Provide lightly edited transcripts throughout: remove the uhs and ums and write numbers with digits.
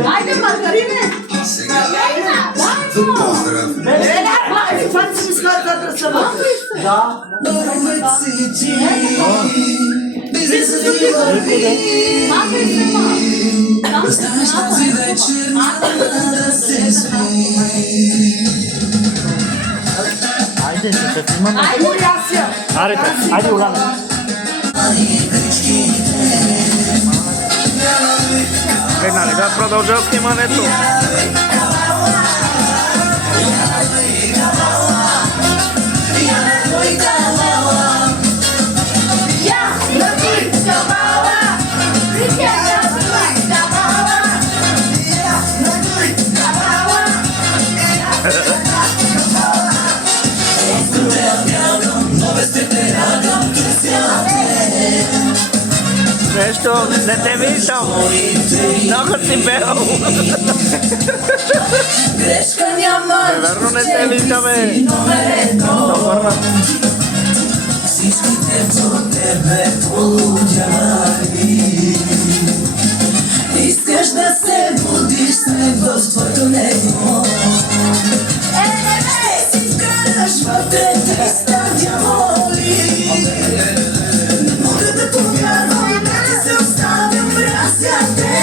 Haydi Margarine. Ajde, Urana. Нали, да продължа снимането. Нещо, не те виждам. Много си бел. Верно не те виждаме. Добър. Всичките от тебе полудяли. Искаш да се будиш в твоето небо. Ще си вкараш вътре 300 дяволи. Не мога да повярвам, че се оставям мразя те.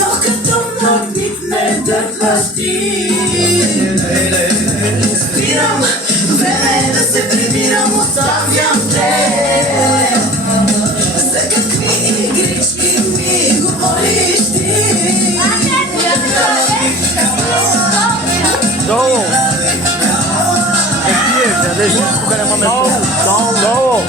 Но като магнит ме дърпаш ти. Спирам, време е да се прибирам, оставям те. За какви игрички ми говориш ти? Долу! Не пиеш, ядеш, тук нямаме долу!